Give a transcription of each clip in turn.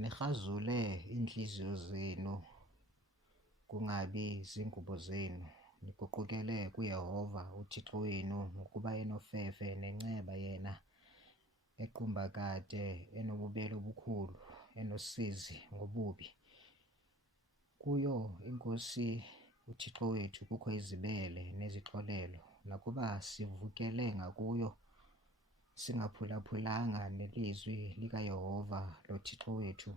Nihrazule inhliziyo zenu kungabi zingubo zenu, niguqukele kuYehova uThixo wenu ngokuba enofefe nenceba yena equmbakade enobubele obukhulu enosizi ngobubi. Kuyo iNkosi uThixo wethu kukho izibele nezixolelo, nakuba sivukele ngakuyo singaphulaphulanga nelizwi likaYehova loThixo wethu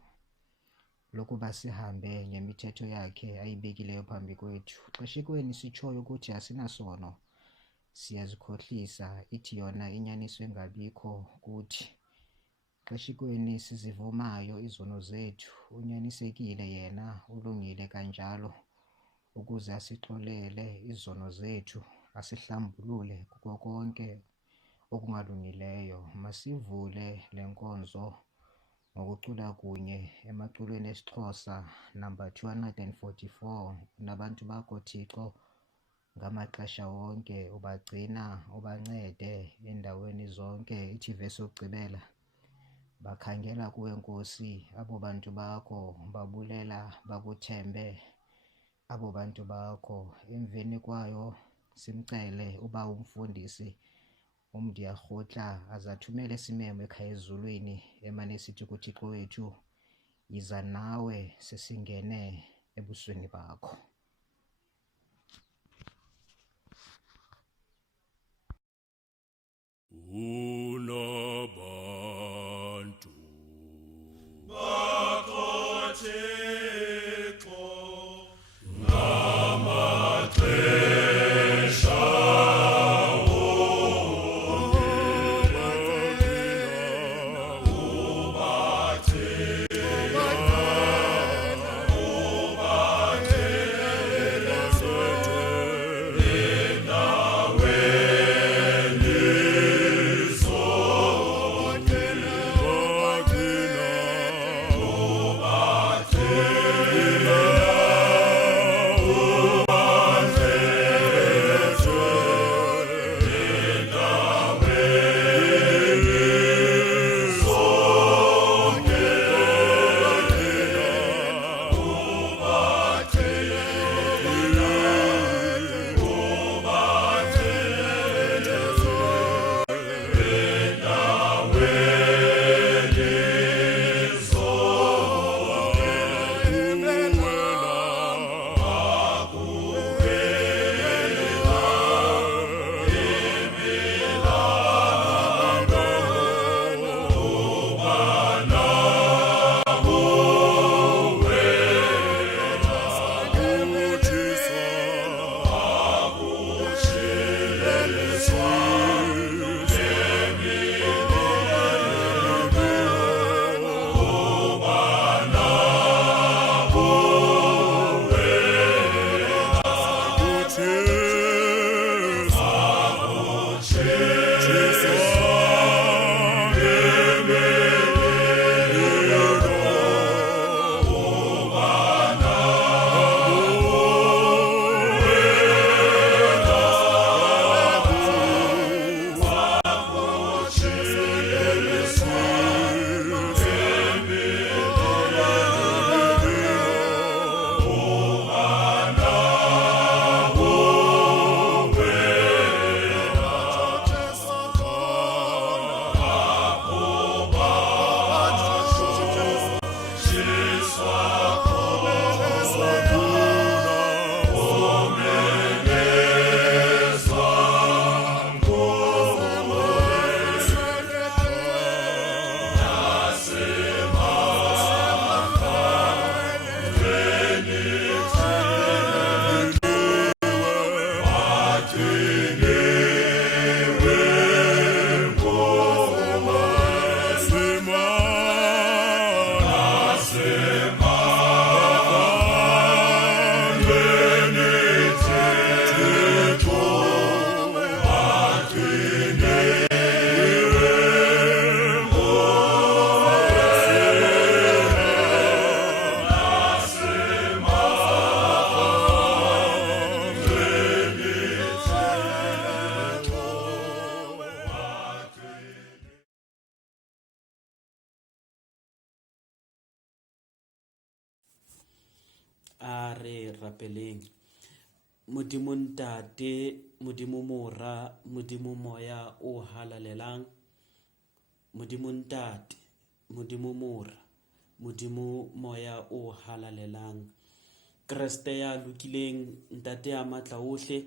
lokuba sihambe ngemithetho yakhe ayibekileyo phambi kwethu. Xeshikweni sitshoyo ukuthi asinasono, siyazikhohlisa, ithi yona inyaniso engabikho kuthi. Xeshikweni sizivumayo izono zethu, unyanisekile yena, ulungile kanjalo, ukuze asixolele izono zethu, asihlambulule kuko konke okungalungileyo. Masivule le nkonzo ngokucula kunye emaculweni esiXhosa number 244. Nabantu bakho Thixo ngamaxesha wonke, ubagcina ubancede endaweni zonke. Ithi ivesi yokugqibela, bakhangela kuwe Nkosi abo bantu bakho, babulela bakuthembe abo bantu bakho. Emveni kwayo simcele uba umfundisi umndiarhutla azathumele isimemo ekhaya ezulwini emane sithi kuThixo wethu, yiza nawe sesingene ebusweni bakho. Unabantu bakho Thixo ngamaxesha a re rapeleng. Modimo ntate, modimo mora, modimo moya o halalelang, modimo ntate, modimo mora, modimo moya o halalelang. Kreste ya lokileng, ntate ya matla ohle,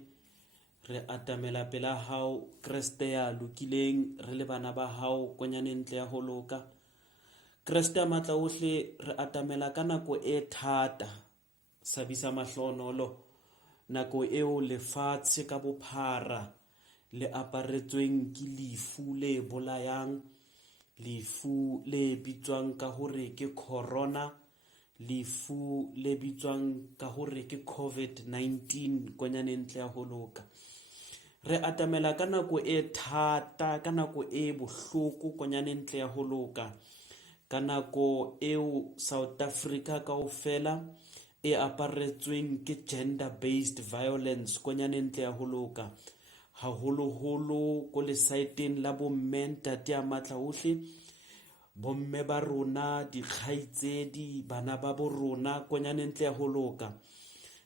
re atamela pela hao. Kreste ya lokileng, re le bana ba hao konyane ntle ya ho loka. Kreste ya matla ohle, re atamela ka nako e thata, sabisa mahlonolo, nako eo lefatshe ka bophara le aparetsweng ke lefu le bolayang, lefu le bitswang ka hore ke corona, lefu le bitswang ka hore ke COVID-19 konyane ntle ya ho loka. Re atamela ka nako e thata, ka nako e bohloko konyane ntle ya ho loka, ka nako eo South Africa kaofela e aparetsweng ke gender-based violence konyane ntle ya ho loka, haholoholo ko lesaeteng la bomme ntate ya matla ohle, bomme ba rona, dikgaitsedi, bana ba bo rona konyane ntle ya ho loka,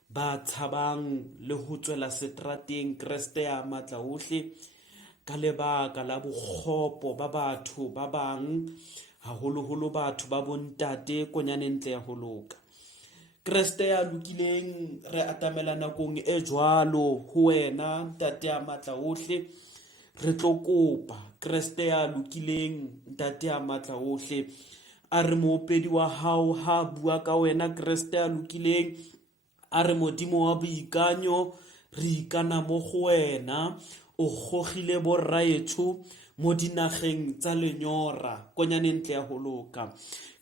ba tshabang le ho tswela setrateng Kreste ya matla ohle ka lebaka la bokgopo ba batho ba bang, haholoholo batho ba bontate konyane ntle ya ho loka. Kreste ya lokileng, re atamela nakong e jwalo ho wena ntate ya matla ohle, re tlo kopa Kreste ya lokileng ntate ya matla ohle, a re moopedi wa hao ha bua ka wena Kreste ya lokileng, a re modimo wa boikanyo, re ikana mo go wena, o gogile borraetsho mo dinageng tsa lenyora konyane ntle ya ho loka.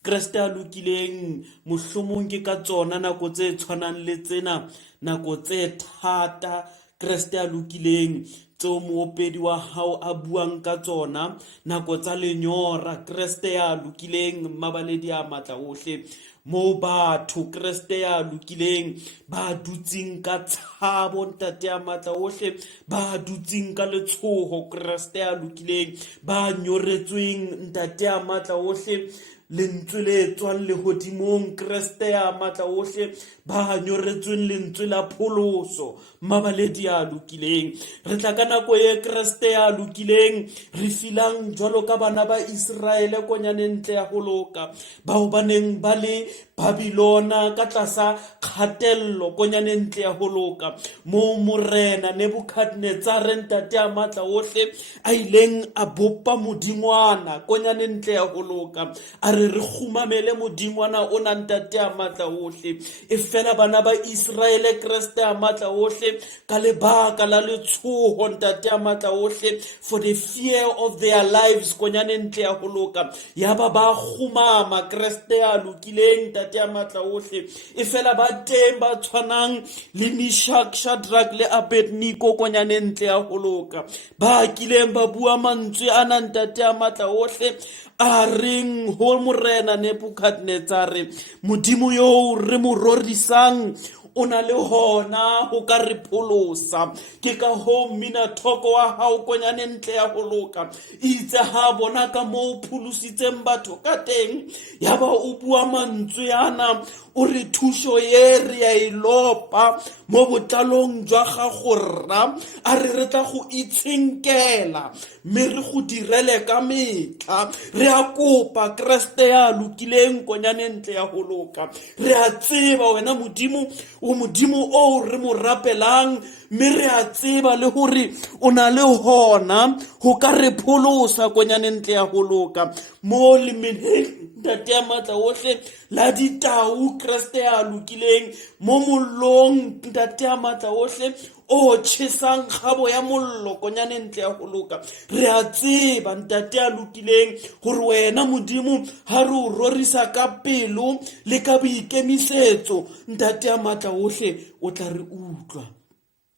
Kreste ya lokileng, mohlomong ke ka tsona nako tse tshwanang le tsena, nako tse thata Kreste ya lokileng, tseo moopedi wa hao a buang ka tsona, nako tsa lenyora Kreste ya lokileng, mabaledi a matla ohle, moo batho Kreste ya lokileng ba dutsing ka tshabo ntate ya matla ohle, ba dutsing ka letshoho Kreste ya lokileng, ba nyoretsweng ntate ya matla ohle, lentswe le tswang lehodimong Kreste ya matla ohle, ba nyoretsweng lentswe la pholoso mabaledi a lokileng. Re tla ka nako e Kreste ya lokileng, re filang jwalo ka bana ba Israele konyane ntle ya ho loka, bao ba neng ba le Babilona ka tlasa kgatello konyane ntle ya ho loka, moo morena Nebukadnezar ntate ya matla ohle a ileng a bopa modingwana konyane ntle ya ho loka, a re khumamele modingwana ona ntate ya matla ohle. E fela bana ba Israele Kreste ya matla ohle ka lebaka la letshoho ntate ya matla ohle, for the fear of their lives konyane ntle ya ho loka, ya ba khumama Kreste ya lokileng ntate ya matla ohle. E fela ba teng ba tshwanang le Meshach, Shadrach le Abednego konyane ntle ya ho loka, ba kileng ba bua mantswe ana ntate ya matla ohle, a reng ho morena Nebukadnezar, modimo yo re mo rorisang o na le hona ho ka re pholosa. Ke ka ho mmina thoko wa hao konyane ntle ya ho loka, itse ha bona ka moo pholositseng batho ka teng, ya ba o bua mantswe ana, o re thusho ye re ya ilopa mo botlalong jwa gago rra, a re tla go itshinkela mme re go direle ka metla. Re a kopa Kreste ya lokileng konyane ntle ya ho loka, re a tseba wena modimo o modimo o re mo rapelang, mme re a tseba le hore o na le hona ho ka re pholosa konyane ntle ya ho loka, mo lemeneng ntate ya matla ohle la ditau Kreste ya lokileng, mo mollong ntate ya matla ohle o tjhesang kgabo ya mollo konyane ntle ya ho loka. Re a tseba ntate ya lokileng hore wena modimo ha re o rorisa ka pelo le ka boikemisetso ntate ya matla ohle o tla re utlwa.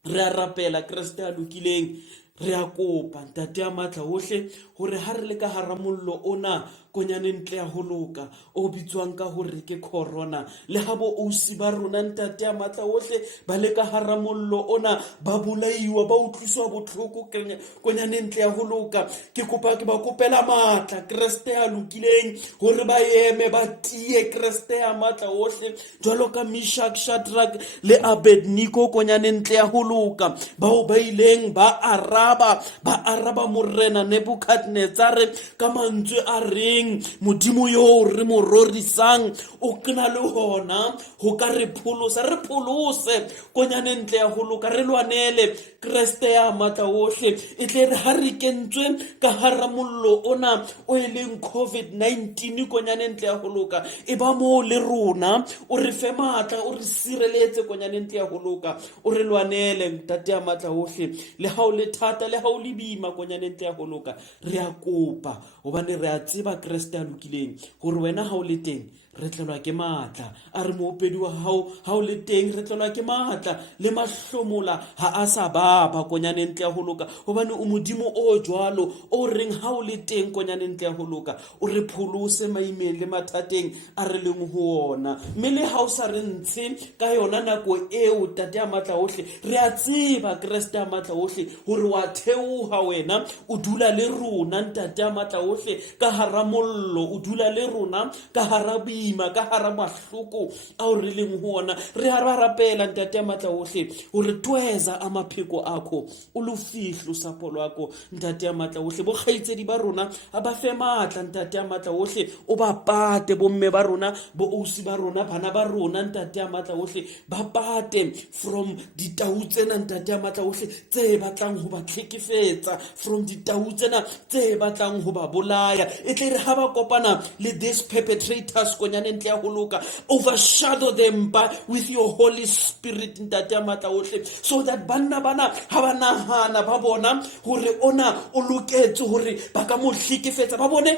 Re a rapela Kreste ya lokileng, re a kopa ntate ya matla ohle hore ha re le ka hara mollo ona konyane ntle ya ho loka o bitswang ka hore ke corona, le ha bo ausi ba rona ntate a matla ohle ba le ka hara mollo ona ba bolaiwa ba utlwiswa botlhoko konyane ntle ya ho loka. Ke kopa ke ba kopela matla Kreste ya lokileng hore ba eme ba tie Kreste ya matla ohle jwalo ka Meshach, Shadrach le Abednego konyane ntle ya ho loka, bao ba ileng ba araba morena Nebukadnezar ka mantswe a reng modimo yo re mo rorisang o kena le hona ho ka re pholose konyane ntle ya ho loka, re lwanele Kreste ya matla ohle e tle re ha re kentswe ka hara mollo ona o eleng COVID-19 konyane ntle ya ho loka, e ba mo le rona o re fe matla o re sireletse konyane ntle ya ho loka, o re lwanele ntate ya matla ohle le ha o le thata le ha o le bima konyane ntle ya ho loka. Re a kopa hobane re a tseba Kreste ya lokileng hore wena ha o le teng re tlelwa ke matla, a re moopedi wa hao ha o le teng re tlelwa ke matla le mahlomola ha a sa baba konyane ntle ya ho loka, hobane o modimo o jwalo o reng ha o le teng konyane ntle ya ho loka o re pholose maimeng le mathateng a re leng ho ona. Mme le ha o sa re ntshe ka yona nako eo tate ya matla ohle, re a tseba Kreste ya matla ohle hore wa theoha wena o dula le rona ntate ya matla ohle ka hara mollo, o dula le rona ka hara ka hara mahloko ao re leng ho ona. Re a rapela ntate ya matla ohle hore tweza amapheko akho o lo fihlo sapo lwako ntate ya matla ohle, bo kgaitsedi ba rona a ba fe matla ntate ya matla ohle, o ba pate bomme ba rona bo ausi ba rona bana ba rona ntate ya matla ohle, ba pate from ditau tsena ntate ya matla ohle tse batlang ho ba tlhekefetsa, from ditau tsena tse batlang ho ba bolaya, e tle re ha ba kopana le these perpetrators konyane ntle ya ho loka, overshadow them with your Holy Spirit ntate ya matla ohle, so that bana ha ba nahana ba bona hore ona o loketse hore ba ka mo hlekefetsa, ba bone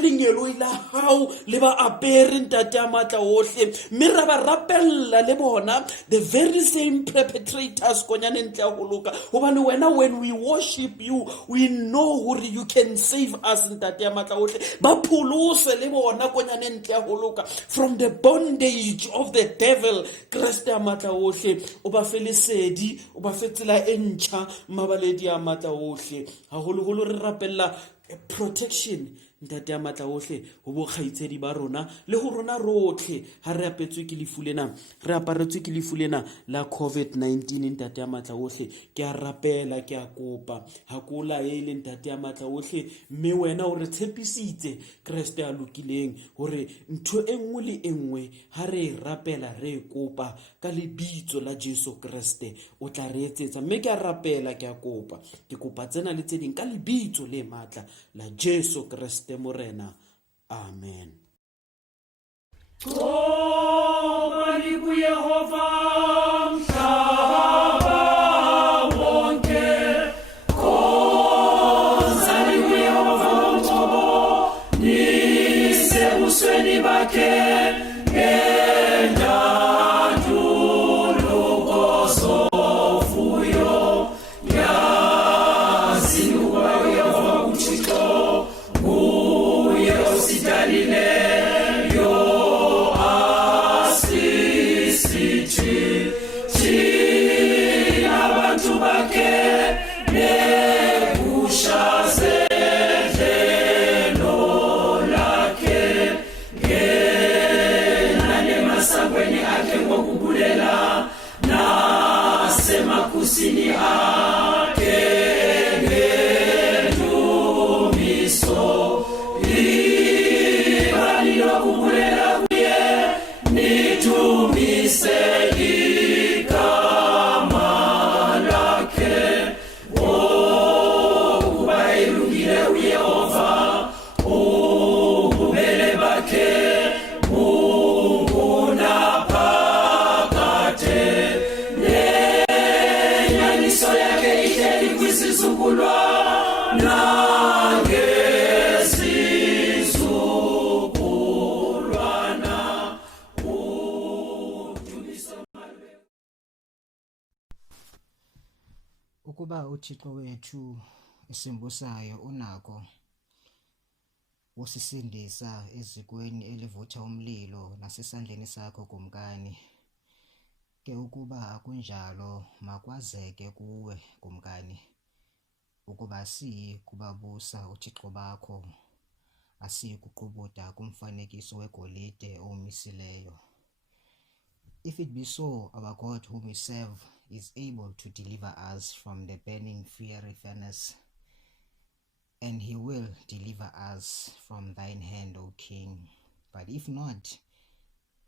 lenyelo la hao le ba apere ntate ya matla ohle, mme ra ba rapella le bona the very same perpetrators konyane ntle ya ho loka, hobane wena when we worship you we know hore you can save us ntate ya matla ohle, ba pholose le bona konyane ntle ya ho loka from the bondage of the devil. Kreste ya matla ohle o ba fe lesedi, o ba fe tsela e ntjha mabaledi ya matla ohle, haholoholo re rapella protection ntate ya matla ohle ho bo kgaitsedi ba rona le ho rona rotlhe ha re apetswe ke lefu lena, re aparetswe ke lefu lena la COVID-19 ntate ya matla ohle. Ke a rapela, ke a kopa ha ko laele ntate ya matla ohle, mme wena o re tshepisitse Kreste ya lokileng hore ntho e nngwe le e nngwe ha re rapela re kopa ka lebitso la Jesu Kriste o tla re etsetsa, mme ke a rapela, ke a kopa, ke kopa tsena le tse ding ka lebitso le matla la Jesu Kriste morena, amen. Mali ku Yehova mhlaba wonke, khonzani ku Yehova ngcobo, nise busweni bakhe ngendandulo kosofuyo, yazini ukuba uYehova uThixo nguye osidalileyo, abantu bakhe negusha zedlelo lakhe, ngenani emasangweni akhe ngokubulela nasemakhusini akhe ngendumiso, ibali lokubulela kuye nidumise ukuba uThixo wethu esimbusayo unako usisindisa ezikweni elivutha umlilo nasesandleni sakho kumkani. Ke ukuba akunjalo makwazeke kuwe kumkani ukuba siyi kubabusa uthixo bakho, asiyi kuqubuda kumfanekiso wegolide owumisileyo. If it be so, our God whom we serve is able to deliver us from the burning fiery furnace, and he will deliver us from thine hand, O King. But if not,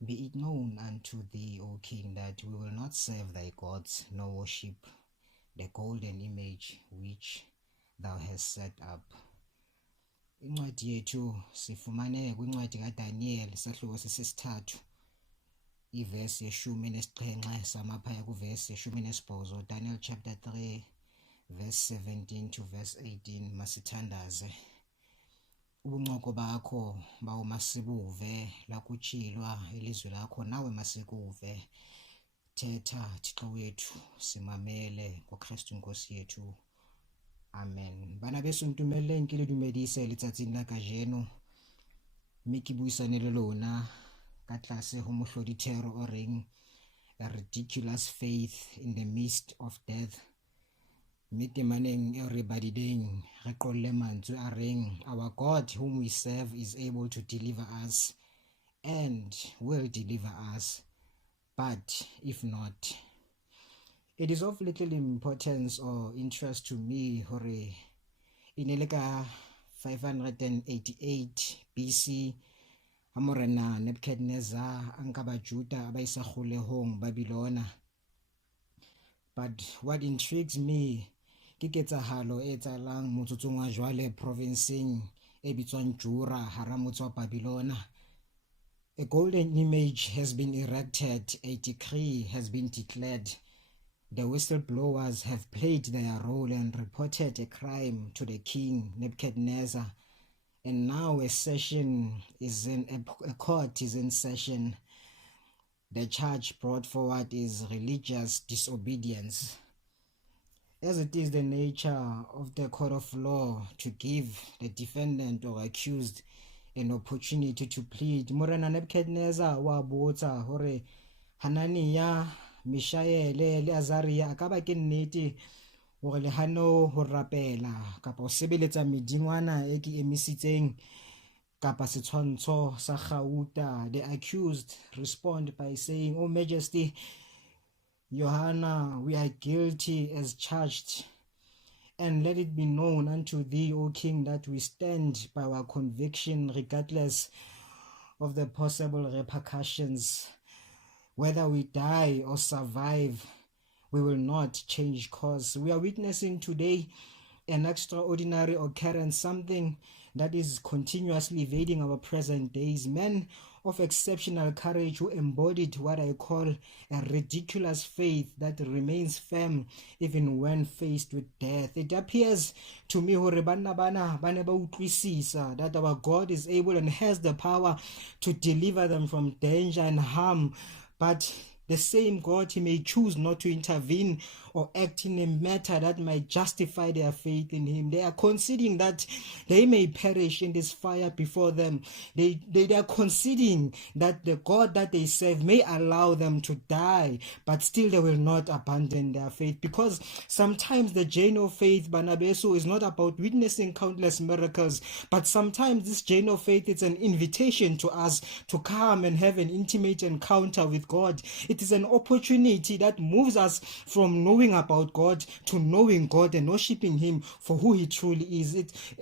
be it known unto thee, O King, that we will not serve thy gods, nor worship the golden image which thou hast set up. Incwadi yethu sifumane kwincwadi kaDaniel isahluko sesithathu ivesi yeshumi nesixhenxe samaphaya kuvesi yeshumi nesibhozo. Daniel chapter 3 verse 17 to verse 18. Masithandaze. Ubuncoko bakho bawo masibuve lakutshilwa ilizwi lakho, nawe masikuve. Thetha Thixo wethu, simamele ngoKristu Nkosi yethu. Amen. Bana beso ntumeleng ke le dumedise letsatsing la kajeno, mme ke buisane le lona ka tlase ho mohlodithero o reng a ridiculous faith in the midst of death. Mme temaneng e re badileng re qolle mantswe a reng our God whom we serve is able to deliver us and will deliver us, but if not. It is of little importance or interest to me hore inele ka 588 BC ha morena Nebuchadnezzar a nka Bajuda a ba isa kgolehong Babylona. But what intrigues me ke ketsahalo e etsahalang motsotsong wa jwale provinceng e bitswang Jura hara motse wa Babylona. A golden image has been erected, a decree has been declared. The whistleblowers have played their role and reported a crime to the king Nebuchadnezzar, and now a court is in session. The charge brought forward is religious disobedience. As it is the nature of the court of law to give the defendant or accused an opportunity to plead, Morena Nebuchadnezzar wa botsa hore Hananiah, Mishael le Azariah a ka ba ke nnete hore le hano ho rapela kapa ho sebeletsa medingwana e ke emisitseng kapa setshwantsho sa gauta. The accused respond by saying, "O Majesty, Johanna, we are guilty as charged, and let it be known unto thee, O King, that we stand by our conviction regardless of the possible repercussions. Whether we die or survive, we will not change course. We are witnessing today an extraordinary occurrence, something that is continuously evading our present days. Men of exceptional courage who embodied what I call a ridiculous faith that remains firm even when faced with death. It appears to me that our God is able and has the power to deliver them from danger and harm, but the same God, he may choose not to intervene or act in a matter that might justify their faith in him. They are conceding that they may perish in this fire before them. They are conceding that the God that they serve may allow them to die, but still they will not abandon their faith. Because sometimes the journey of faith, Banabeso, is not about witnessing countless miracles, but sometimes this journey of faith is an invitation to us to come and have an intimate encounter with God. It is an opportunity that moves us from knowing about God to knowing God and worshiping him for who he truly is.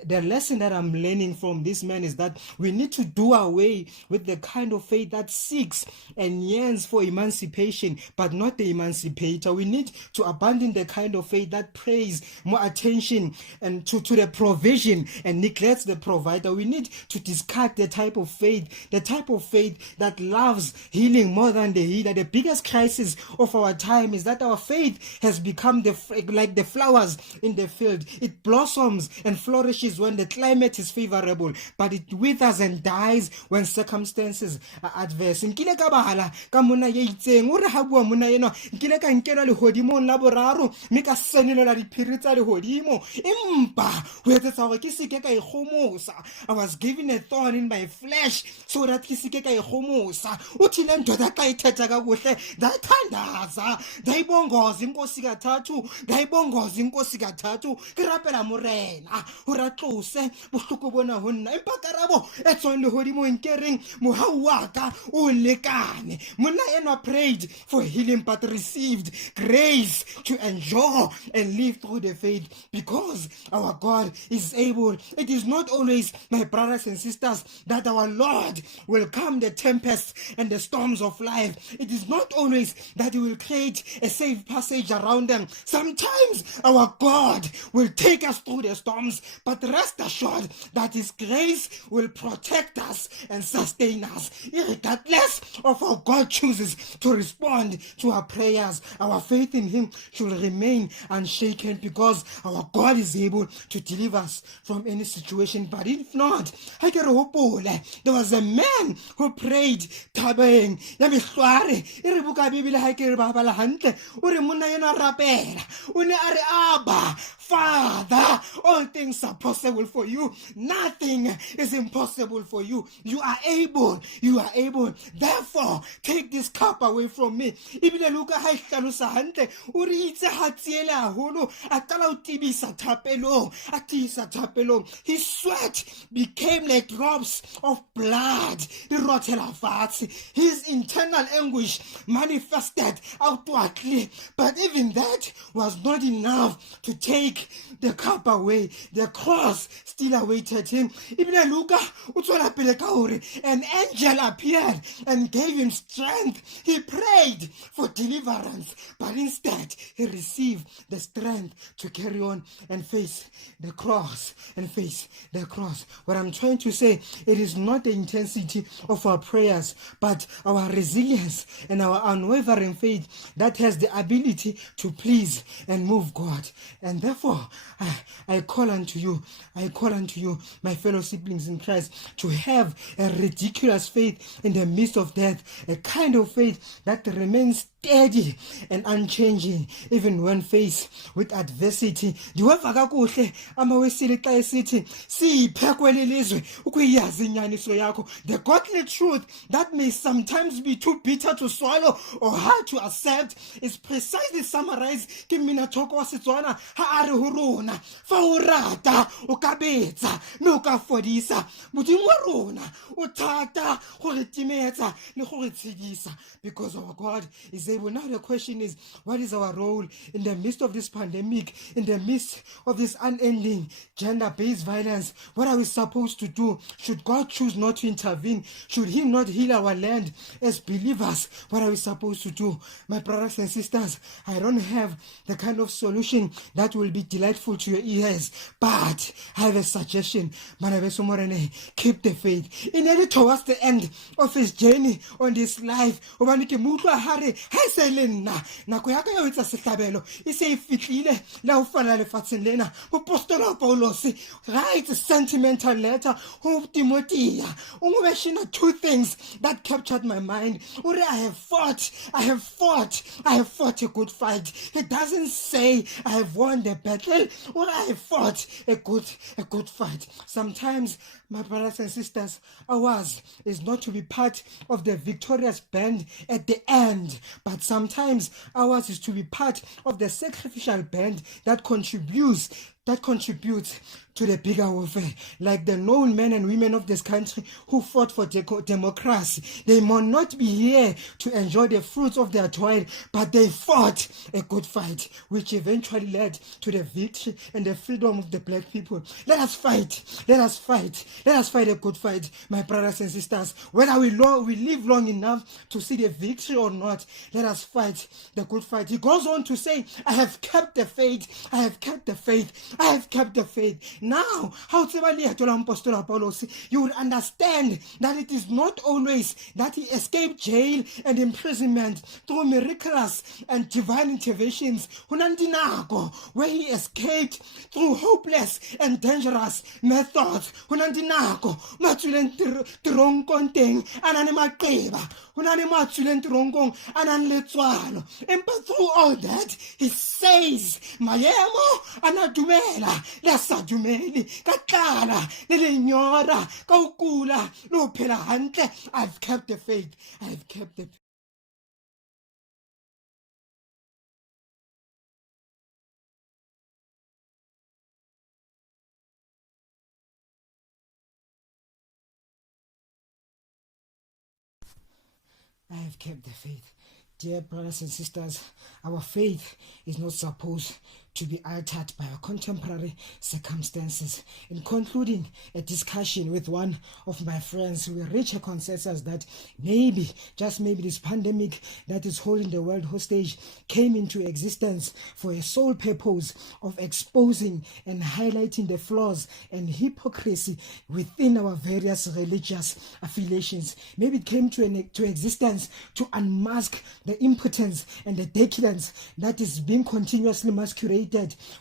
The lesson that I'm learning from this man is that we need to do away with the kind of faith that seeks and yearns for emancipation but not the emancipator. We need to abandon the kind of faith that pays more attention and to the provision and neglects the provider. We need to discard the type of faith that loves healing more than the healer, the big biggest crisis of our time is that our faith has become like the flowers in the field. It blossoms and flourishes when the climate is favorable, but it withers and dies when circumstances are adverse. Nkile ka bala ka mona ye itseng o re ha bua mona eno nkile ka nkela lehodimo la boraro mme ka senelela diphiri tsa lehodimo empa ho etsetsa hore ke seke ka ikgomosa. I was given a thorn in my flesh so that ke seke ka ikgomosa. Uthile ndoda xa ithetha kakuhle ndayithandaza ndayibongoza inkosi kathathu ndayibongoza inkosi kathathu ke rapela morena o ratlose bohloko bona ho nna empa karabo e tswang lehodimo nkereng mohau wa ka o lekane. Monna ena prayed for healing but received grace to endure and live through the faith because our God is able. It is not always, my brothers and sisters, that our Lord will calm the tempests and the storms of life. It is not always that he will create a safe passage around them. Sometimes our God will take us through the storms, but rest assured that his grace will protect us and sustain us. Regardless of how God chooses to respond to our prayers, our faith in him should remain unshaken because our God is able to deliver us from any situation. But if not, there was a man who prayed tabeng ya mehlware e re buka bibele ha ke re babala hantle o re monna yena rapela o ne a re Abba Father, all things are possible for you. Nothing is impossible for you. You are able. You are able. Therefore, take this cup away from me. Ibile Luka ha ihlalosa hantle o re itse ha tsiele haholo a qala ho tibisa thapelong. His sweat became like drops of blood. His internal anguish manifested outwardly, but even that was not enough to take the cup away. The cross still awaited him. Ibile Luka utswela pele ka hore an angel appeared and gave him strength. He prayed for deliverance, but instead he received the strength to carry on and face the cross What I'm trying to say, it is not the intensity of our prayers, but our resilience and our unwavering faith that has the ability to please and move God. And therefore, I call unto you, my fellow siblings in Christ, to have a ridiculous faith in the midst of death, a kind of faith that remains steady and unchanging even when faced with adversity. Ndiweva kakuhle amawesile xa esithi siphe kweli lizwe ukuyazi inyaniso yakho, the godly truth that may sometimes be too bitter to swallow or hard to accept is precisely summarized ke Mminatoko wa Setswana ha are ho rona fa o rata o ka betsa mme o ka fodisa. Modimo wa rona o thata go re timetsa le go re tshedisa because our God is able. Now the question is, what is our role in the midst of this pandemic, in the midst of this unending gender-based violence? What are we supposed to do? Should God choose not to intervene? Should he not heal our land as believers? What are we supposed to do? My brothers and sisters, I don't have the kind of solution that will be delightful to your ears, but I have a suggestion. Keep the faith. In order towards the end of his journey on this life, nako ya ka ya etsa sehlabelo e se e fitlile la ho fana lefatsheng lena. Apostolo Paulos writes a sentimental letter to Timothy. O mention two things that captured my mind. I have fought a good fight. It doesn't say I have won the battle or I have fought a good fight. Sometimes, my brothers and sisters, ours is not to be part of the victorious band at the end, but sometimes ours is to be part of the sacrificial band that contributes to the bigger warfare, like the known men and women of this country who fought for democracy. They might not be here to enjoy the fruits of their toil, but they fought a good fight, which eventually led to the victory and the freedom of the black people. Let us fight Let us fight a good fight, my brothers and sisters. Whether we live long enough to see the victory or not, let us fight the good fight. He goes on to say, I have kept the faith. I have kept the faith. I have kept the faith. Now, how you will understand that it is not always that he escaped jail and imprisonment through miraculous and divine interventions, where he escaped through hopeless and dangerous methods. And through all that, he says, Mayemo anadumela lesadumeli kakala lelenyora kaukula lophela hantle. I've kept the faith. I've kept the I have kept the faith. Dear brothers and sisters, our faith is not supposed to be altered by our contemporary circumstances. In concluding a discussion with one of my friends, we reached a consensus that maybe, just maybe, this pandemic that is holding the world hostage came into existence for a sole purpose of exposing and highlighting the flaws and hypocrisy within our various religious affiliations. Maybe it came to existence to unmask the impotence and the decadence that is being continuously masqueraded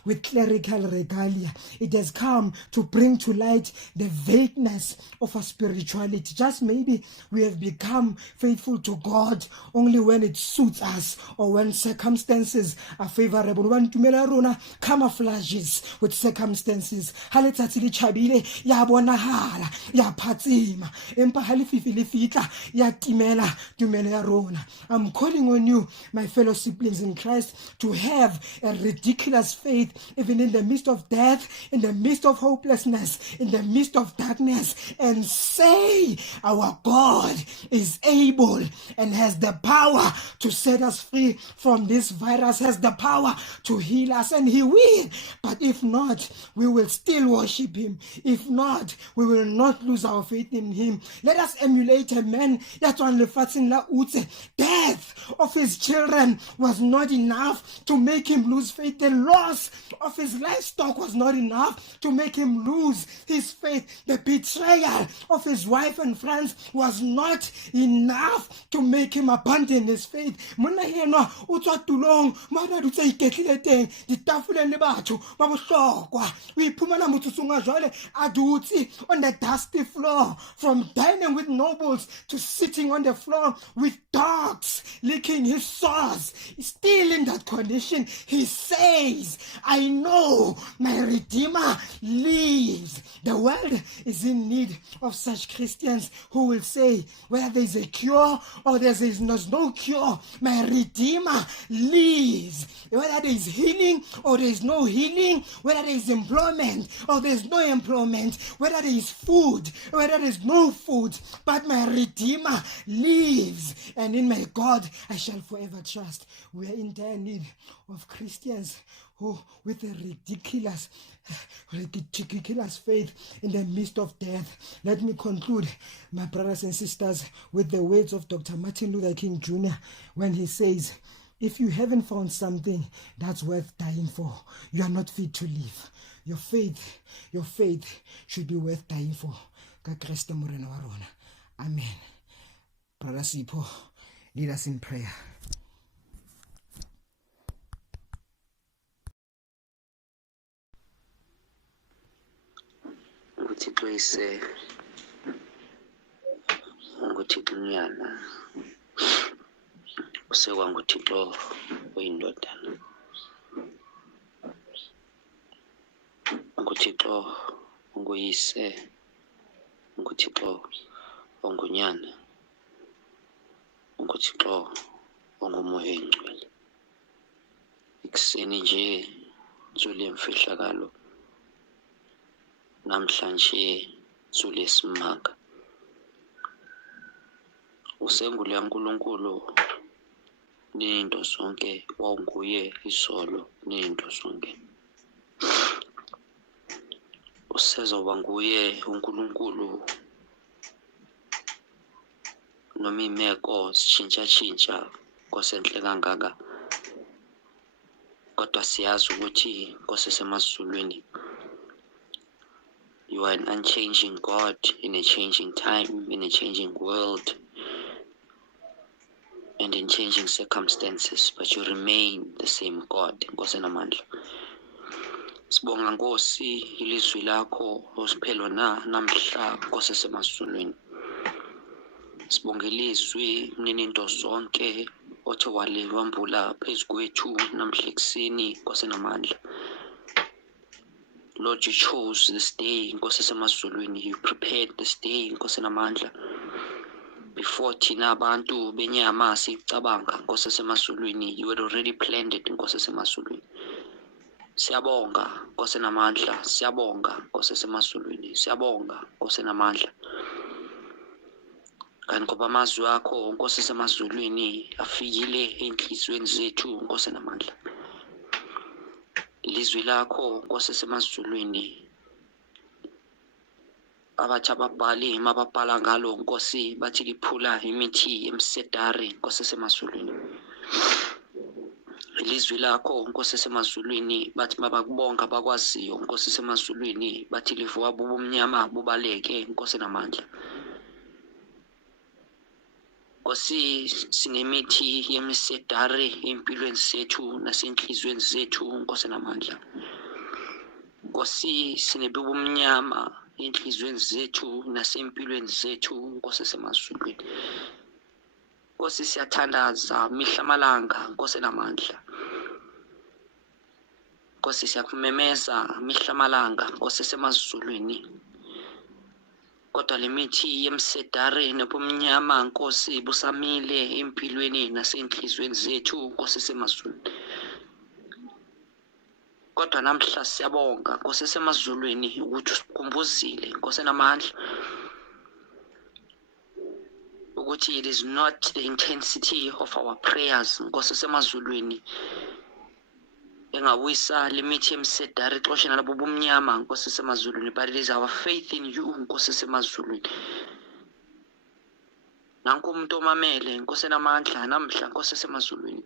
with clerical regalia. It has come to bring to light the vagueness of our spirituality. Just maybe we have become faithful to God only when it suits us or when circumstances are favorable. When tumela rona camouflages with circumstances. Haletsatsi le chabile ya bonahala ya phatsima empa halififi le fitla ya timela tumelo ya rona. I'm calling on you, my fellow siblings in Christ, to have a ridiculous faith even in the midst of death, in the midst of hopelessness, in the midst of darkness, and say our God is able and has the power to set us free from this virus, has the power to heal us, and he will. But if not, we will still worship him. If not, we will not lose our faith in him. Let us emulate a man death of his children was not enough to make him lose faith. The loss of his livestock was not enough to make him lose his faith. The betrayal of his wife and friends was not enough to make him abandon his faith. Monna henwa o tswa tulong mona dutse iketlile teng ditafoleng le batho ba bohlokwa o iphumana motsotsong a jwale a dutse on the dusty floor, from dining with nobles to sitting on the floor with dogs licking his sores. Still in that condition, he says, I know my Redeemer lives. The world is in need of such Christians who will say, whether there is a cure or there is no cure, my Redeemer lives. Whether there is healing or there is no healing, whether there is employment or there is no employment, whether there is food, whether there is no food, but my Redeemer lives, and in my God I shall forever trust. We are in dire need of Christians who, with a ridiculous faith in the midst of death. Let me conclude, my brothers and sisters, with the words of Dr. Martin Luther King Jr. when he says, if you haven't found something that's worth dying for, you are not fit to live. Your faith should be worth dying for. Ka Kriste morena wa rona. Amen. Brother Sipho, lead us in prayer. nguThixo ise nguThixo unyana usekwanguThixo oyindodana nguThixo unguyise nguThixo ongunyana nguThixo ongumoya engcwele ikuseni nje nzulu yemfihlakalo namhlanje nzulu yesimanga usengule yaNkulunkulu nento zonke wawunguye izolo nento zonke usezoba nguye uNkulunkulu noma imeko zitshintsha Nkosi enhle kangaka, kodwa siyazi ukuthi Nkosi esemazulwini you are an unchanging God in a changing time, in a changing world, and in changing circumstances, but you remain the same God. Nkosi enamandla. Sibonga Nkosi ilizwi lakho osiphelo namhla Nkosi esemazulwini. Sibonga ilizwi mnininto zonke othe waliwambula phezu kwethu namhla ekuseni Nkosi enamandla. Lord, you chose this day Nkosi esemazulwini. You prepared this day Nkosi enamandla. Before thina abantu benyama sicabanga Nkosi esemazulwini, you had already planned it Nkosi esemazulwini. Siyabonga Nkosi enamandla, siyabonga Nkosi esemazulwini, siyabonga Nkosi enamandla. Kanti ngoba amazwi akho Nkosi esemazulwini afikile enhlizweni zethu Nkosi enamandla. Ilizwi lakho Nkosi esemazulwini abathi ababhali mababhala ngalo Nkosi bathi liphula imithi emsedari Nkosi esemazulwini. Ilizwi lakho Nkosi esemazulwini bathi mabakubonga bakwaziyo Nkosi esemazulwini bathi livuka bubumnyama bubaleke Nkosi enamandla. Nkosi sinemithi yemisedari empilweni zethu nasenhlizweni zethu Nkosi enamandla. Nkosi sinebubumnyama enhlizweni zethu nasempilweni zethu Nkosi esemazulwini. Nkosi siyathandaza mihla malanga Nkosi enamandla. Nkosi siyakumemeza mihla malanga Nkosi esemazulwini. Kodwa lemithi yemsedari nebumnyama Nkosi busamile empilweni nasenhlizweni zethu Nkosi esemazulwini. Kodwa namhla siyabonga Nkosi esemazulwini ukuthi usikhumbuzile Nkosi enamandla ukuthi it is not the intensity of our prayers Nkosi esemazulwini engawisa limithi yemsedari ixoshe nalabo bumnyama Nkosi esemazulwini, but it is our faith in you Nkosi esemazulwini. Nanku umuntu omamele Nkosi enamandla namhla Nkosi esemazulwini.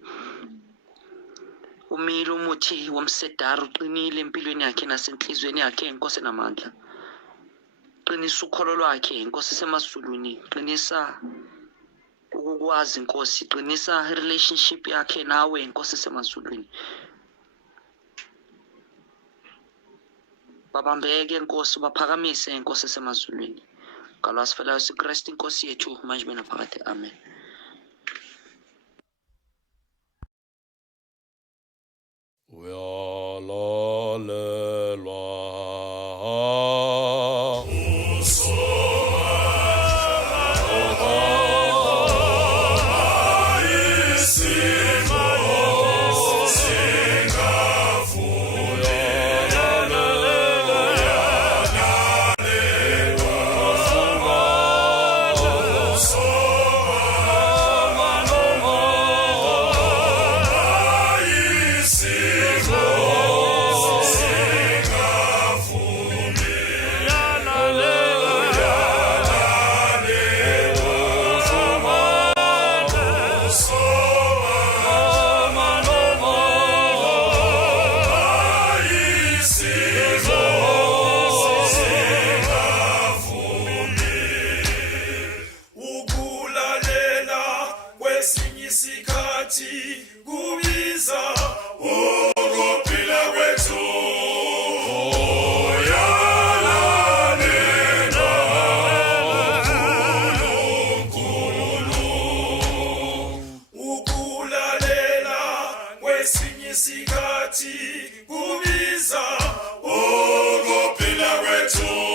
Umile umuthi womsedari uqinile empilweni yakhe nasenhlizweni yakhe Nkosi enamandla. Qinisa ukholo lwakhe Nkosi esemazulwini, qinisa ukukwazi Nkosi, qinisa relationship yakhe nawe Nkosi esemazulwini. Babambeke Nkosi, baphakamise Nkosi esemazulwini. Ngalwasifelayo siKristu Nkosi yethu manje benaphakade. Amen. Isikhathi kubiza ukuphila kwethu.